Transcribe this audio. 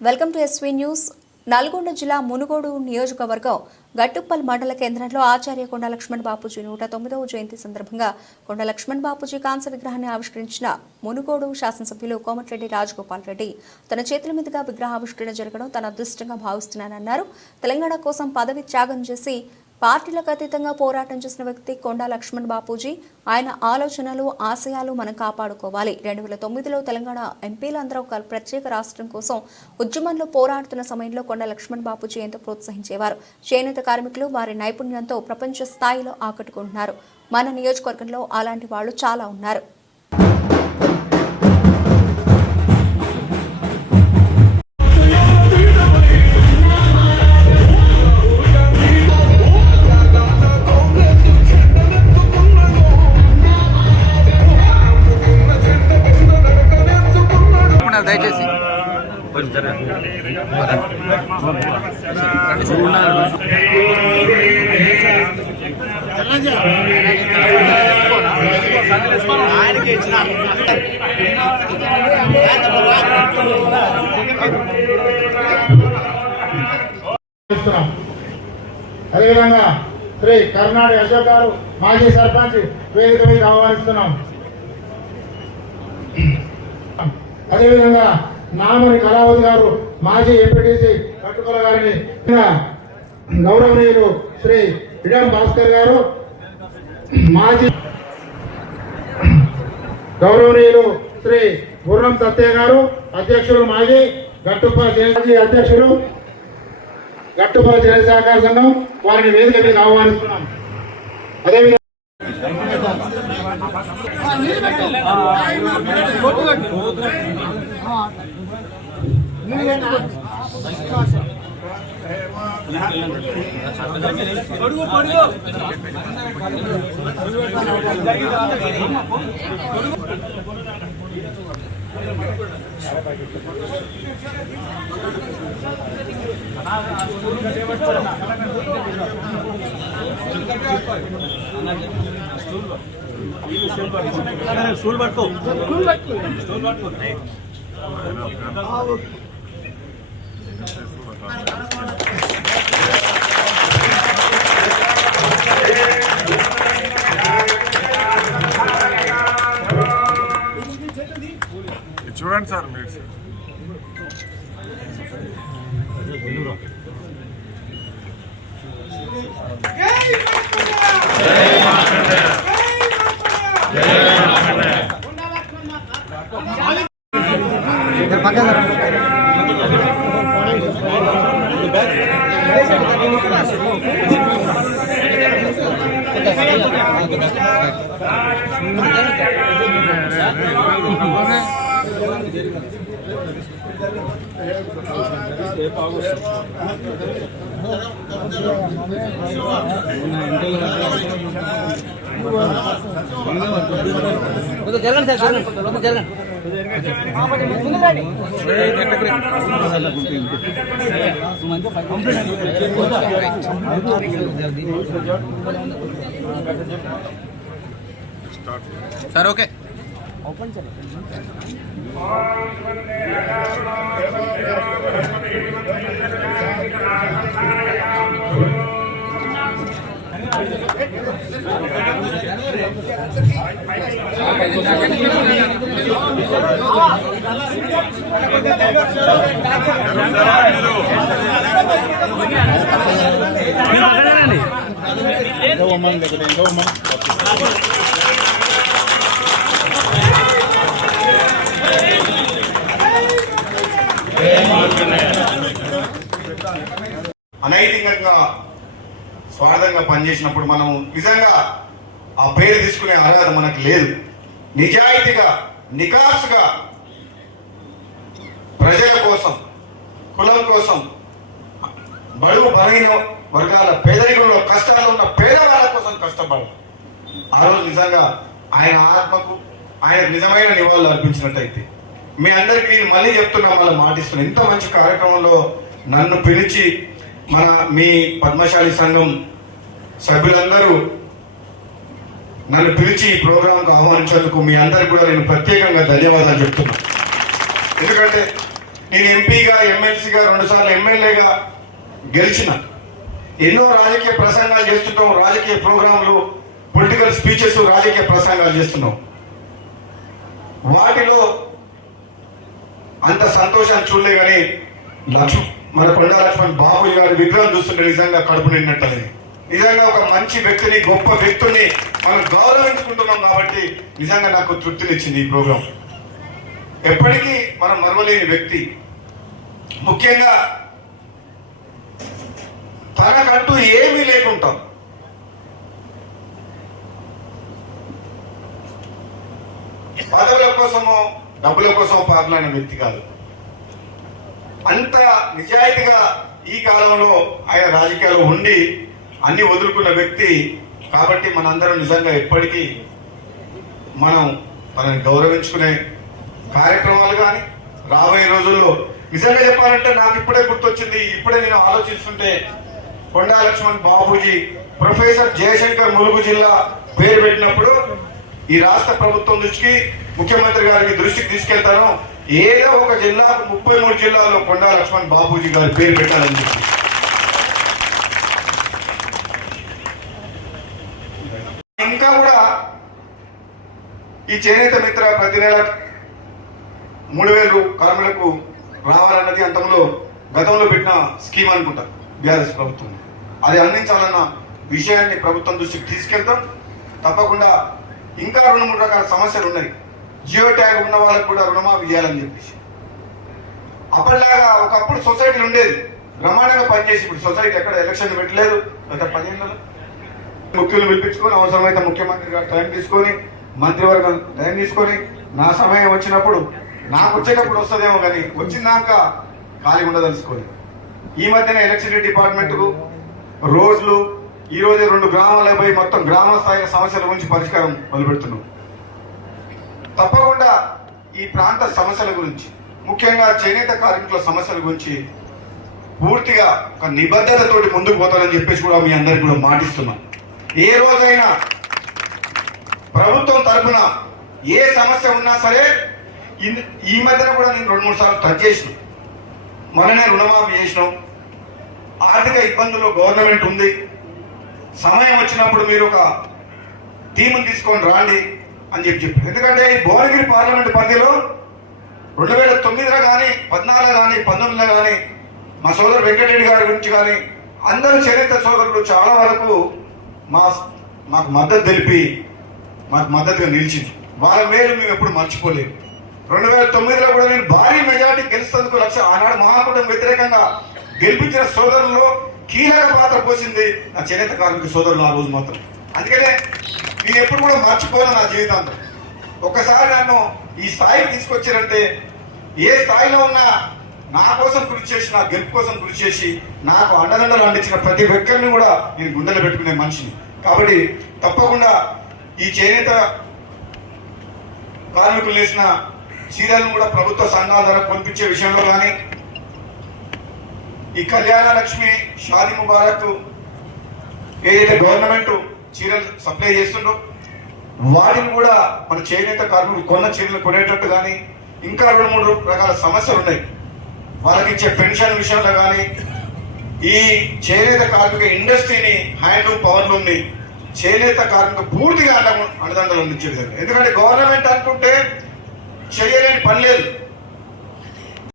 Welcome to SV news. Nalgonda జిల్లా మునుగోడు నియోజకవర్గం గట్టుప్పల్ మండల కేంద్రంలో ఆచార్య కొండ లక్ష్మణ్ బాపూజీ 109వ జయంతి సందర్భంగా కొండ లక్ష్మణ్ బాపూజీ కాంస్య విగ్రహాన్ని ఆవిష్కరించిన మునుగోడు శాసనసభ్యులు కోమటిరెడ్డి రాజగోపాల్ రెడ్డి తన చేతుల మీదుగా విగ్రహావిష్కరణ జరగడం తన అదృష్టంగా భావిస్తున్నానన్నారు. తెలంగాణ కోసం పదవి త్యాగం చేసి పార్టీలకు అతీతంగా పోరాటం చేసిన వ్యక్తి కొండ లక్ష్మణ్ బాపూజీ. ఆయన ఆలోచనలు, ఆశయాలు మనం కాపాడుకోవాలి. 2009లో తెలంగాణ ఎంపీలందరూ ఒక ప్రత్యేక రాష్ట్రం కోసం ఉద్యమంలో పోరాడుతున్న సమయంలో కొండ లక్ష్మణ్ బాపూజీ ఎంతో ప్రోత్సహించేవారు. చేనేత కార్మికులు వారి నైపుణ్యంతో ప్రపంచ స్థాయిలో ఆకట్టుకుంటున్నారు. మన నియోజకవర్గంలో అలాంటి వాళ్ళు చాలా ఉన్నారు. దయచేసి అదేవిధంగా శ్రీ కర్ణాటక అశోక్ గారు మాజీ సర్పంచ్ వేదిక మీద ఆహ్వానిస్తున్నాం. అదేవిధంగా నామని కళావతి గారు మాజీ ఎంపీటీసీ కట్టుకొల గారిని గౌరవనీయులు శ్రీ ఇడం భాస్కర్ గారు మాజీ గౌరవనీయులు శ్రీ గుర్రం సత్య గారు అధ్యక్షులు మాజీ గట్టుప్పల్ జనజీ అధ్యక్షులు గట్టుప్పల్ జన సహకార సంఘం వారిని వేదిక మీద ఆహ్వానిస్తున్నాం. అదేవిధంగా స్టూల్ పట్టుకో చూడండి సార్ మీరు జరగండి సార్, జరగండి. సార్ ఓకే అనైతికంగా స్వార్థంగా పనిచేసినప్పుడు మనం నిజంగా ఆ పేరు తీసుకునే అర్హత మనకు లేదు. నిజాయితీగా నికాసుగా ప్రజల కోసం, కులం కోసం, బడుగు బలహీన వర్గాల పేదరికంలో కష్టాల్లో ఉన్న పేదవాళ్ళ కోసం కష్టపడాలి. ఆ రోజు నిజంగా ఆయన ఆత్మకు ఆయన నిజమైన నివాళులు అర్పించినట్టయితే మీ అందరికీ నేను మళ్ళీ చెప్తున్నా, వాళ్ళు మాటిస్తున్నాను. ఇంత మంచి కార్యక్రమంలో నన్ను పిలిచి మీ పద్మశాలి సంఘం సభ్యులందరూ నన్ను పిలిచి ఈ ప్రోగ్రాంకు ఆహ్వానించేందుకు మీ అందరికి కూడా నేను ప్రత్యేకంగా ధన్యవాదాలు చెప్తున్నాను. ఎందుకంటే నేను ఎంపీగా, ఎమ్మెల్సీగా, 2 సార్లు ఎమ్మెల్యేగా గెలిచిన. ఎన్నో రాజకీయ ప్రసంగాలు చేస్తుంటాం, రాజకీయ ప్రోగ్రాంలు, పొలిటికల్ స్పీచెస్, రాజకీయ ప్రసంగాలు చేస్తున్నాం. వాటిలో అంత సంతోషాన్ని చూడలే కానీ మన కొండా లక్ష్మణ్ బాబు గారి విగ్రహం చూస్తుంటే నిజంగా కడుపు నిన్నట్టని. నిజంగా ఒక మంచి వ్యక్తిని, గొప్ప వ్యక్తుల్ని మనం గౌరవించుకుంటున్నాం కాబట్టి నిజంగా నాకు తృప్తినిచ్చింది ఈ ప్రోగ్రాం. ఎప్పటికీ మనం మరవలేని వ్యక్తి. ముఖ్యంగా తనకంటూ ఏమీ లేకుండా పదవుల కోసమో డబ్బుల కోసమో పాటలైన వ్యక్తి కాదు. అంత నిజాయితీగా ఈ కాలంలో ఆయన రాజకీయాలు ఉండి అన్ని వదులుకున్న వ్యక్తి కాబట్టి మనందరం నిజంగా ఎప్పటికీ మనని గౌరవించుకునే కార్యక్రమాలు కానీ రాబోయే రోజుల్లో నిజంగా చెప్పాలంటే నాకు ఇప్పుడే గుర్తొచ్చింది. ఇప్పుడే నేను ఆలోచిస్తుంటే కొండా లక్ష్మణ్ బాబూజీ ప్రొఫెసర్ జయశంకర్ ములుగు జిల్లా పేరు పెట్టినప్పుడు ఈ రాష్ట్ర ప్రభుత్వం దృష్టికి, ముఖ్యమంత్రి గారికి దృష్టికి తీసుకెళ్తాను, ఏదో ఒక జిల్లాకు 33 జిల్లాల్లో కొండా లక్ష్మణ్ బాబూజీ గారి పేరు పెట్టాలని చెప్పి. ఇంకా కూడా ఈ చేనేత మిత్ర ప్రతి నెల 3000 కార్మికులకు రావాలన్నది గతంలో పెట్టిన స్కీమ్ అనుకుంటా బీఆర్ఎస్ ప్రభుత్వం. అది అందించాలన్న విషయాన్ని ప్రభుత్వం దృష్టికి తీసుకెళ్తాం. తప్పకుండా ఇంకా 2-3 రకాల సమస్యలు ఉన్నాయి. జియో ట్యాగ్ ఉన్న వాళ్ళకు కూడా రుణమాఫీ చేయాలని చెప్పేసి. అప్పటిలాగా ఒకప్పుడు సొసైటీలు ఉండేది, బ్రహ్మాండంగా పనిచేసి ఇప్పుడు సొసైటీ ఎక్కడ ఎలక్షన్ పెట్టలేదు. గత 10 ఏళ్ళలో ముఖ్యులు పిలిపించుకొని, అవసరమైతే ముఖ్యమంత్రి గారు టైం తీసుకొని, మంత్రివర్గం టైం తీసుకొని, నా సమయం వచ్చినప్పుడు నాకు వచ్చేటప్పుడు వస్తుందేమో కానీ వచ్చినాక ఖాళీ ఉండదలుచుకొని ఈ మధ్యన ఎలక్ట్రిసిటీ డిపార్ట్మెంట్కు రోడ్లు, ఈ రోజు 2 గ్రామాలకు పోయి మొత్తం గ్రామ స్థాయి సమస్యల గురించి పరిష్కారం మొదలుపెడుతున్నాం. తప్పకుండా ఈ ప్రాంత సమస్యల గురించి, ముఖ్యంగా చేనేత కార్మికుల సమస్యల గురించి పూర్తిగా ఒక నిబద్ధతతోటి ముందుకు పోతానని చెప్పేసి కూడా మీ అందరికి కూడా మాటిస్తున్నాం. ఏ రోజైనా ప్రభుత్వం తరఫున ఏ సమస్య ఉన్నా సరే, ఈ మధ్యన కూడా నేను 2-3 సార్లు టచ్ చేసిన, మననే రుణమాఫీ చేసినాం. ఆర్థిక ఇబ్బందుల్లో గవర్నమెంట్ ఉంది, సమయం వచ్చినప్పుడు మీరు ఒక టీముని తీసుకొని రాండి అని చెప్పారు. ఎందుకంటే ఈ భువనగిరి పార్లమెంట్ పరిధిలో 2009లో కానీ 14లో కానీ 19లో కానీ మా సోదరు వెంకటరెడ్డి గారి గురించి కానీ అందరూ చేనేత సోదరులు చాలా వరకు మాకు మద్దతు తెలిపి మాకు మద్దతుగా నిలిచింది. వాళ్ళ మేలు మేము ఎప్పుడు మర్చిపోలేము. 2009లో కూడా నేను భారీ మెజార్టీ గెలుస్తందుకు ఆనాడు మహాకూటమి వ్యతిరేకంగా గెలిపించిన సోదరుల్లో కీలక పాత్ర పోసింది నా చేనేత కార్మిక సోదరులు ఆ రోజు మాత్రం. అందుకనే నేను ఎప్పుడు కూడా మర్చిపోను నా జీవితాంతం. ఒక్కసారి నన్ను ఈ స్థాయికి తీసుకొచ్చారంటే, ఏ స్థాయిలో ఉన్నా నా కోసం కృషి చేసి, నా గెలుపు కోసం కృషి చేసి, నాకు అండదండలు అందించిన ప్రతి ఒక్కరిని కూడా నేను గుండెలు పెట్టుకునే మనిషిని. కాబట్టి తప్పకుండా ఈ చేనేత కార్మికులు వేసిన చీరలను కూడా ప్రభుత్వ సంఘాల ద్వారా కొనిపించే విషయంలో కానీ, ఈ కళ్యాణ లక్ష్మి, షాదీ ముబారక్ ఏదైతే గవర్నమెంట్ చీరలు సప్లై చేస్తుండో వాటిని కూడా మన చేనేత కార్మికులు కొన్న చీరలు కొనేటట్టు కానీ, ఇంకా 2-3 రకాల సమస్యలు ఉన్నాయి. వాళ్ళకి ఇచ్చే పెన్షన్ విషయంలో కానీ, ఈ చేనేత కార్మిక ఇండస్ట్రీని, హ్యాండ్లూమ్, పవర్లూమ్ని చేనేత కార్మిక పూర్తిగా అండదండలు అందించే విధంగా. ఎందుకంటే గవర్నమెంట్ అనుకుంటే చేయలేని పని లేదు.